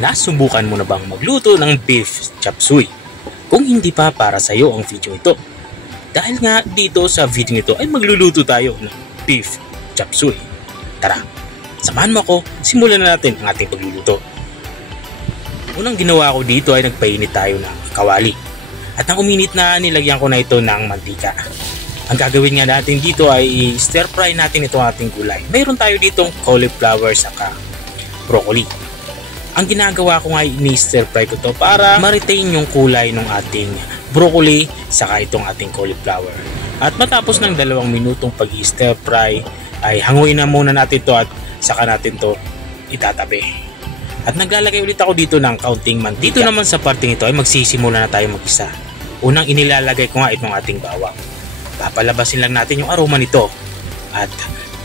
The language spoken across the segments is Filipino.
Nasubukan mo na bang magluto ng beef chop suey? Kung hindi pa, para sa iyo ang video ito. Dahil nga dito sa video ito ay magluluto tayo ng beef chop suey. Tara, samahan mo ako, simulan na natin ang ating pagluluto. Unang ginawa ko dito ay nagpainit tayo ng kawali. At nang uminit na, nilagyan ko na ito ng mantika. Ang gagawin nga natin dito ay stir fry natin itong ating gulay. Mayroon tayo ditong cauliflower saka broccoli. Ang ginagawa ko nga ay ni-stir fry ko to para ma-retain yung kulay ng ating broccoli saka itong ating cauliflower. At matapos ng 2 minutong pag-stir fry ay hanguin na muna natin to at saka natin to itatabi. At naglalagay ulit ako dito ng kaunting mantika. Dito naman sa parting ito ay magsisimula na tayo mag-isa. Unang inilalagay ko nga itong ating bawang. Papalabasin lang natin yung aroma nito. At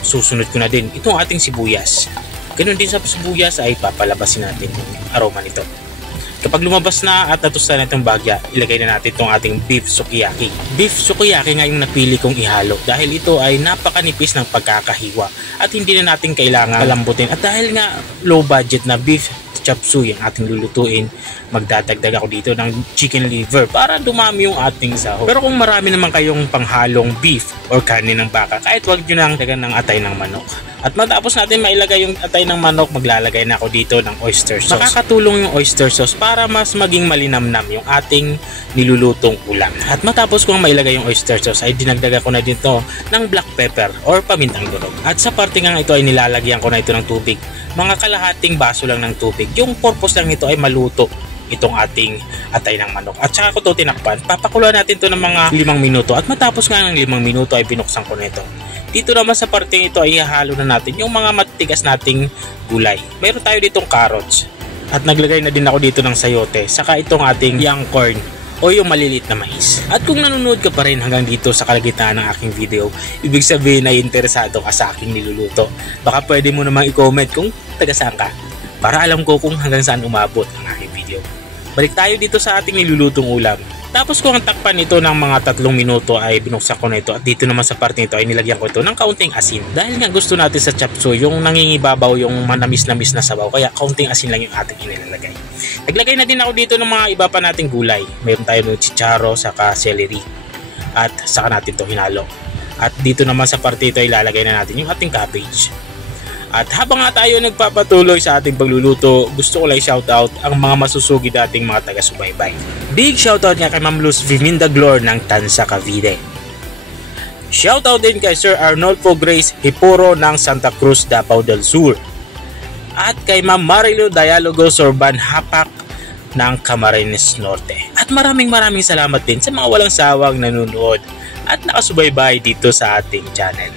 susunod ko na din itong ating sibuyas. Ganun din sa sibuyas ay papalabasin natin yung aroma nito. Kapag lumabas na at natusta na itong bagya, ilagay na natin itong ating beef sukiyaki. Beef sukiyaki nga yung napili kong ihalo dahil ito ay napakanipis ng pagkakahiwa at hindi na natin kailangan lambutin. At dahil nga low budget na beef chop suey ang ating lulutuin, magdadagdag ako dito ng chicken liver para dumami yung ating sahog. Pero kung marami naman kayong panghalong beef or kanin ng baka, kahit wag nyo nang dagan ng atay ng manok. At matapos natin mailagay yung atay ng manok, maglalagay na ako dito ng oyster sauce. Makakatulong yung oyster sauce para mas maging malinamnam yung ating nilulutong ulam. At matapos kong mailagay yung oyster sauce ay dinagdagan ko na dito ng black pepper or pamintang durog. At sa parte nga ito ay nilalagyan ko na ito ng tubig. Mga kalahating baso lang ng tubig. Yung purpose lang nito ay maluto itong ating atay ng manok. At saka ko ito tinakpan. Papakuluan natin ito ng mga 5 minuto. At matapos nga ng 5 minuto ay binuksan ko na ito. Dito naman sa parting ito ay ihalo na natin yung mga matigas nating gulay. Mayroon tayo ditong carrots. At naglagay na din ako dito ng sayote. Saka itong ating young corn o yung maliliit na mais. At kung nanonood ka pa rin hanggang dito sa kalagitnaan ng aking video, ibig sabihin na interesado ka sa aking niluluto. Baka pwede mo namang i-comment kung taga saan ka para alam ko kung hanggang saan umabot ang aking video. Balik tayo dito sa ating nilulutong ulam. Tapos kung ang takpan ito ng mga 3 minuto ay binuksan ko na ito. At dito naman sa part nito ay nilagyan ko ito ng kaunting asin. Dahil nga gusto natin sa chop suey yung nangingibabaw yung manamis-namis na sabaw. Kaya kaunting asin lang yung ating inilalagay. Naglagay na din ako dito ng mga iba pa nating gulay. Mayroon tayo ng chicharo saka celery. At saka natin ito hinalo. At dito naman sa part nito ay ilalagay na natin yung ating cabbage. At habang nga tayo nagpapatuloy sa ating pagluluto, gusto ko lang shoutout ang mga masusugi dating mga taga-subaybay. Big shoutout nga kay Ma'am Luz Viminda Glor ng Tansa, Cavite. Shoutout din kay Sir Arnolfo Grace Hiporo ng Santa Cruz, Davao del Sur. At kay Ma'am Marilo Dialogo Sorban Hapak ng Camarines Norte. At maraming salamat din sa mga walang sawang nanonood at nakasubaybay dito sa ating channel.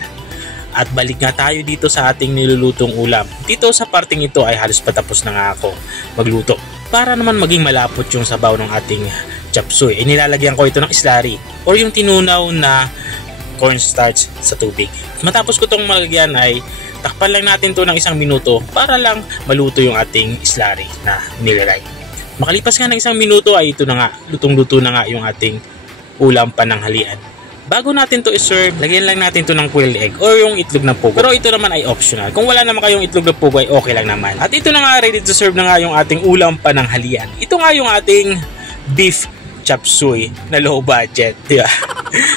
At balik nga tayo dito sa ating nilulutong ulam. Dito sa parting ito ay halos patapos na nga ako magluto. Para naman maging malapot yung sabaw ng ating chop suey, nilalagyan ko ito ng slurry or yung tinunaw na cornstarch sa tubig. Matapos ko itong malagyan ay takpan lang natin to ng 1 minuto para lang maluto yung ating slurry na nilagay. Makalipas nga ng 1 minuto ay ito na nga, lutong-luto na nga yung ating ulam pananghalian. Bago natin to i-serve, lagyan lang natin to ng quail egg or yung itlog ng pugo. Pero ito naman ay optional. Kung wala naman kayong itlog ng pugo ay okay lang naman. At ito na nga, ready to serve na nga yung ating ulam pananghalian. Ito nga yung ating beef chop suey na low budget. Diba?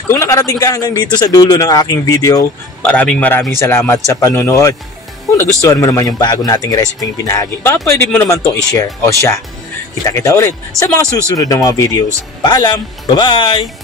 Kung nakarating ka hanggang dito sa dulo ng aking video, maraming salamat sa panonood. Kung nagustuhan mo naman yung bago nating recipe binahagi, baka pwede mo naman to i-share o siya. Kita-kita ulit sa mga susunod na mga videos. Paalam! Bye-bye!